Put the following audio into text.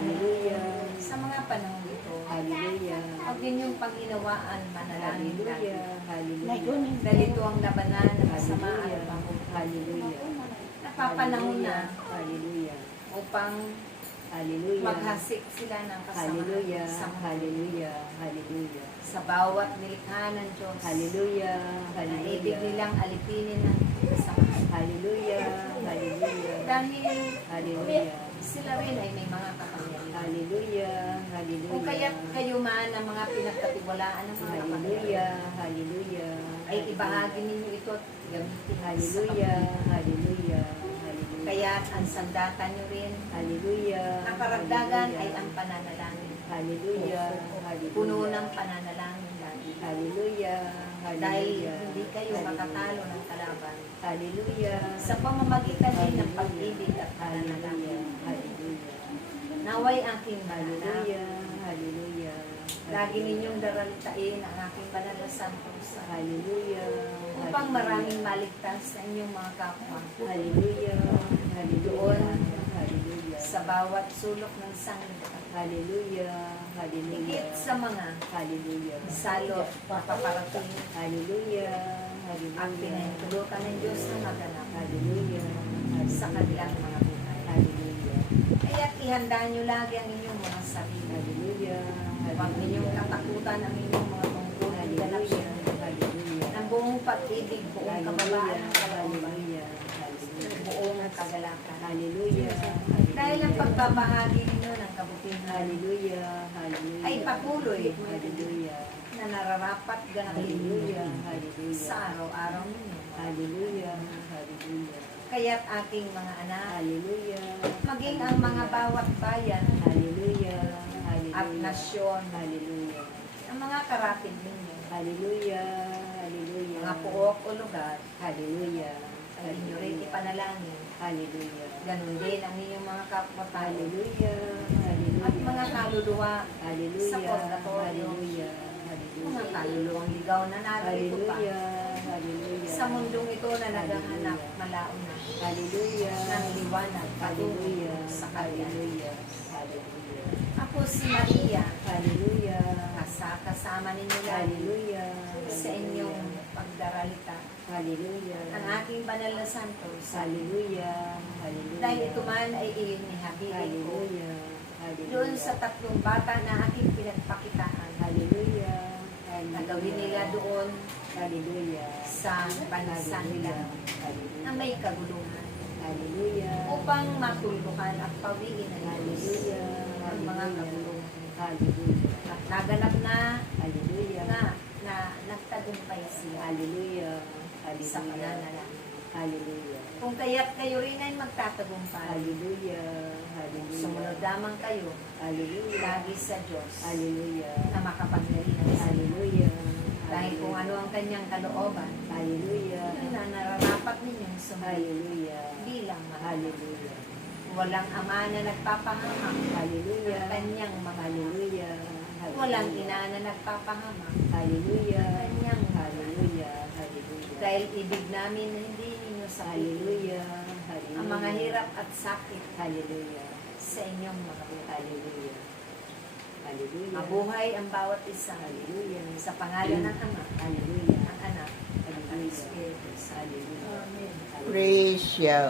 Hallelujah. Sa mga panahon ito, Hallelujah. huwag ninyong panghinawaan manalangin natin. Hallelujah. Hallelujah. Dahil ito ang labanan ng masama at Hallelujah. mabuti. Hallelujah. Napapanahon na Hallelujah. upang Hallelujah. maghasik sila ng Hallelujah. kasamaan Hallelujah. Hallelujah. sa bawat nilikha ng Diyos. Hallelujah. Na ibig Hallelujah. nilang alipinin ng kasamaan. Hallelujah. Hallelujah. Dahil Hallelujah. sila rin ay may mga kapangyarihan. Hallelujah. Hallelujah. Kung kaya't kayo man ang mga pinagkatiwalaan ng mga kapangyarihan, Hallelujah. Hallelujah. ay ibahagi ninyo ito at gamitin sa Hallelujah. pagpapalagay. Hallelujah. Hallelujah. Kaya ang sandata nyo rin, Hallelujah. ang karagdagan ay ang pananalangin. Hallelujah. Hallelujah. Puno ng pananalangin lagi. Hallelujah. Dahil Hallelujah. hindi kayo makatalo ng kalaban Hallelujah. sa pamamagitan din ng pag-ibig at pananalangin. Hallelujah. Naway aking mananap. Hallelujah. Hallelujah. Lagi ninyong daralitain ang aking banal na santos Hallelujah. upang maraming maligtas sa inyong mga kapwa Hallelujah. Doon Hallelujah. sa bawat sulok ng sanglibutan. Hallelujah. Hallelujah. Higit sa mga Hallelujah. salot na paparating Hallelujah. at Hallelujah. pinahintulutan ng Diyos na maganap Hallelujah. sa kanilang mga buhay. Hallelujah. Kaya't ihanda nyo lagi ang inyong mga sarili. Hallelujah. Huwag ninyong katakutan ang inyong mga tungkulin ganapin Hallelujah. ng buong pag-ibig, buong kababaan ng kalooban, Hallelujah. buong kagalakan. Hallelujah. Dahil ang pagbabahagi ninyo ng kabutihan Hallelujah. Hallelujah. ay patuloy Hallelujah. na nararapat ganapin Hallelujah. Hallelujah. sa araw-araw ninyo. Hallelujah. Hallelujah. Kaya't aking mga anak, Hallelujah. maging ang mga bawat bayan Hallelujah. Hallelujah. at nasyon, Hallelujah. ang mga karapid ninyo, Hallelujah. Hallelujah. mga puok o lugar, Hallelujah. ay inyo rin ipanalangin. Hallelujah. Ganun din ang inyong mga kapwa-talo Hallelujah. Hallelujah. at mga kaluluwa, Hallelujah. sa purgatorio. Hallelujah. mga Hallelujah. kaluluwang ligaw na narito pa Hallelujah. Hallelujah. sa mundong ito na naghahanap malaon na Hallelujah. ng liwanag patungo Hallelujah. sa kanya. Hallelujah. Hallelujah. Ako si Maria, Hallelujah. kasama ninyo lagi Hallelujah. sa inyong pagdaralita. Hallelujah. Ang aking banal na santos, Hallelujah. Hallelujah. dahil ito man ay inihabilin ko Hallelujah. Hallelujah. doon sa tatlong bata na aking pinagpakitaan. Hallelujah. Na gawin nila doon Hallelujah. sa bansa nila na may kaguluhan Hallelujah. upang matuldukan at pawiin ang Diyos Hallelujah. ang mga kaguluhan. Hallelujah. At naganap na Hallelujah. na nagtagumpay sila Hallelujah. sa Hallelujah. pananalangin. Hallelujah. Kung kaya't kayo rin ay magtatagumpay, Hallelujah. Hallelujah. sumunod lamang kayo Hallelujah. lagi sa Diyos Hallelujah. na makapangyarihan sa Hallelujah. dahil kung ano ang kanyang kalooban, Hallelujah. yun na nararapat ninyong sumunod Hallelujah. bilang mahal. Hallelujah. Walang ama na nagpapahamak Hallelujah. ng kanyang mga anak. Hallelujah. Walang ina na nagpapahamak Hallelujah. ng kanyang mga anak. Hallelujah. Hallelujah. Dahil ibig namin na hindi ninyo sakitin Hallelujah. Hallelujah. ang mga hirap at sakit Hallelujah. sa inyong mga buhay. Hallelujah. Hallelujah. Mabuhay ang bawat isa Hallelujah. sa pangalan ng Ama, Hallelujah. ng Anak, at ng Hallelujah. Espiritu Santo. Hallelujah. Amen. Hallelujah. Praise you.